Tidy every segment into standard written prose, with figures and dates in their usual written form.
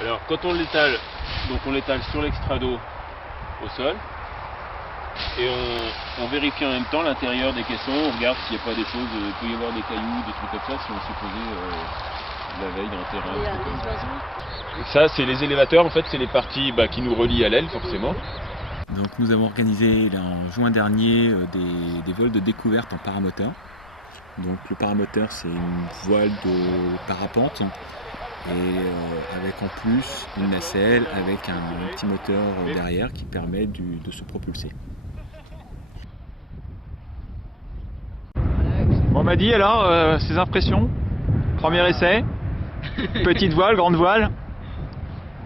Alors quand on l'étale, donc on l'étale sur l'extrado au sol et on vérifie en même temps l'intérieur des caissons, on regarde s'il n'y a pas des choses, il peut y avoir des cailloux, des trucs comme ça si on s'est posé la veille dans le terrain. Ça c'est les élévateurs, en fait c'est les parties qui nous relient à l'aile forcément. Donc nous avons organisé là, en juin dernier des vols de découverte en paramoteur. Donc le paramoteur c'est une voile de parapente et avec en plus une nacelle avec un petit moteur derrière qui permet de se propulser. Bon Madi alors, ses impressions? Premier essai? Petite voile, grande voile?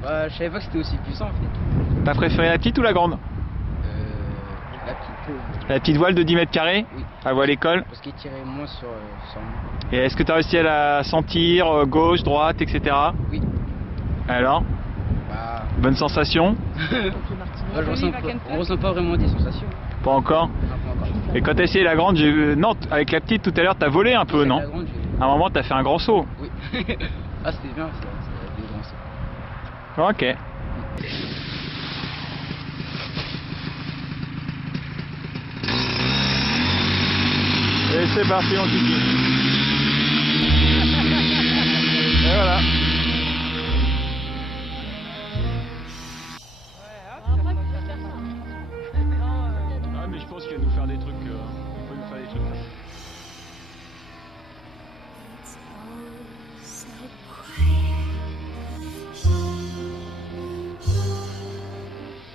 Bah, je savais pas que c'était aussi puissant en fait. T'as préféré la petite ou la grande? La petite. La petite voile de 10 mètres carrés? Oui. À voile école? Parce qu'il tirait moins sur moi. Et est-ce que tu as réussi à la sentir, gauche, droite, etc.? Oui. Alors? Bah... Bonne sensation? on ressent pas vraiment des sensations. Pas encore? Non, pas encore. Et quand t'as essayé la grande, non, avec la petite tout à l'heure, t'as volé un peu, non? La grande, À un moment, t'as fait un grand saut. oui. Ah, c'était bien, c'était des grands sauts. Ok. Et c'est parti, on kiki. Et voilà. Ah mais je pense qu'il va nous faire des trucs. Il peut nous faire des trucs.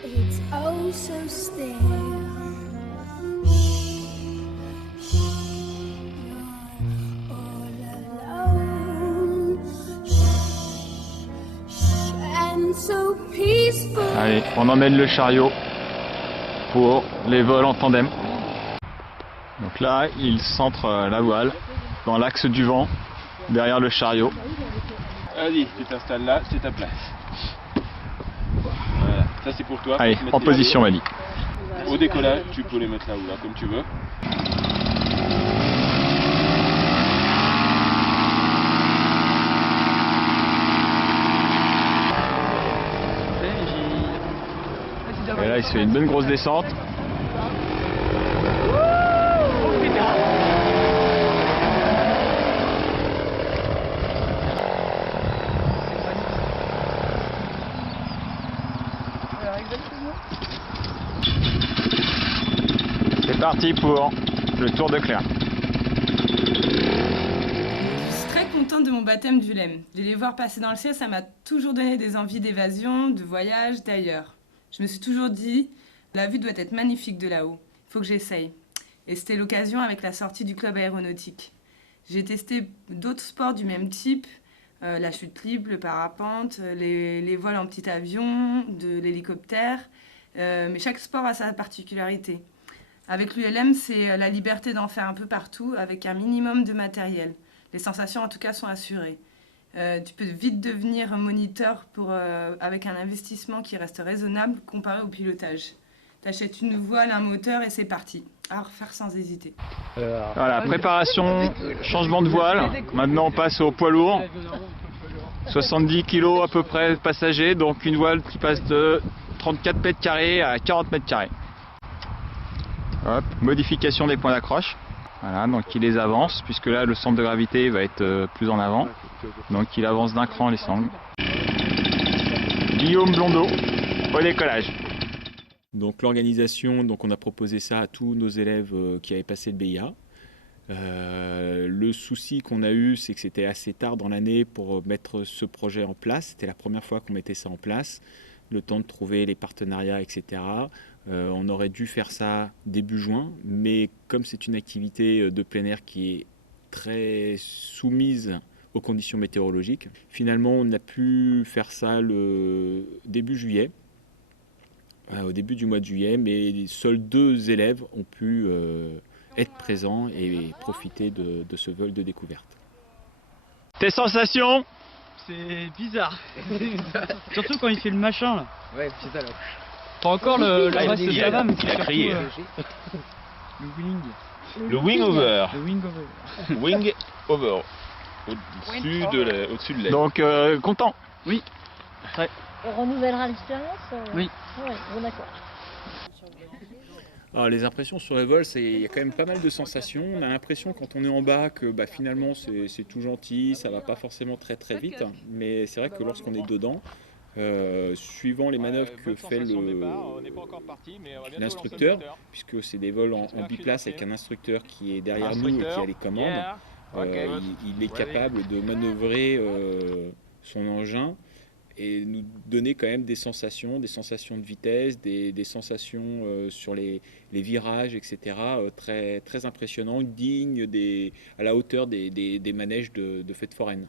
It's oh so still. You're all alone. And so peaceful. Allez, on emmène le chariot pour les vols en tandem. Donc là, il centre la voile dans l'axe du vent, derrière le chariot. Vas-y, tu t'installes là, c'est ta place. Voilà, ça c'est pour toi. Allez, en position Mali. Au décollage, tu peux les mettre là ou là, comme tu veux. Et là, il se fait une bonne grosse descente. C'est parti pour le Tour de Clair. Je suis très contente de mon baptême du LEM. De les voir passer dans le ciel, ça m'a toujours donné des envies d'évasion, de voyage, d'ailleurs. Je me suis toujours dit, la vue doit être magnifique de là-haut. Il faut que j'essaye. Et c'était l'occasion avec la sortie du club aéronautique. J'ai testé d'autres sports du même type, la chute libre, le parapente, les vols en petit avion, de l'hélicoptère. Mais chaque sport a sa particularité. Avec l'ULM, c'est la liberté d'en faire un peu partout avec un minimum de matériel. Les sensations, en tout cas, sont assurées. Tu peux vite devenir moniteur avec un investissement qui reste raisonnable comparé au pilotage. Tu achètes une voile, un moteur et c'est parti. À refaire sans hésiter. Voilà, préparation, changement de voile. Maintenant, on passe au poids lourd. 70 kg à peu près passagers, donc une voile qui passe de 34 mètres carrés à 40 mètres carrés. Hop, modification des points d'accroche. Voilà, donc il les avance, puisque là le centre de gravité va être plus en avant. Donc il avance d'un cran les sangles. Guillaume Blondeau, au décollage. Donc l'organisation, donc on a proposé ça à tous nos élèves qui avaient passé le BIA. Le souci qu'on a eu, c'est que c'était assez tard dans l'année pour mettre ce projet en place. C'était la première fois qu'on mettait ça en place. Le temps de trouver les partenariats, etc. On aurait dû faire ça début juin, mais comme c'est une activité de plein air qui est très soumise aux conditions météorologiques, finalement on a pu faire ça le début juillet, au début du mois de juillet, mais seuls 2 élèves ont pu être présents et profiter de ce vol de découverte. Tes sensations? C'est bizarre. Surtout quand il fait le machin là. Ouais, c'est ça là. Pas encore le reste il ça va, mais a crié. le wing. Le wing over. Le wing over. Wing over. Au-dessus de l'aile. Donc content? Oui. On renouvellera l'expérience Oui. Ouais, bon d'accord. Alors, les impressions sur le vol, il y a quand même pas mal de sensations. On a l'impression quand on est en bas que finalement c'est tout gentil, ça va pas forcément très très vite. Mais c'est vrai que lorsqu'on est dedans, suivant les manœuvres que fait l'instructeur, puisque c'est des vols en biplace avec un instructeur qui est derrière nous et qui a les commandes, il est capable de manœuvrer son engin et nous donner quand même des sensations de vitesse, des sensations sur les virages, etc. Très, très impressionnantes, dignes à la hauteur des manèges de fêtes foraines.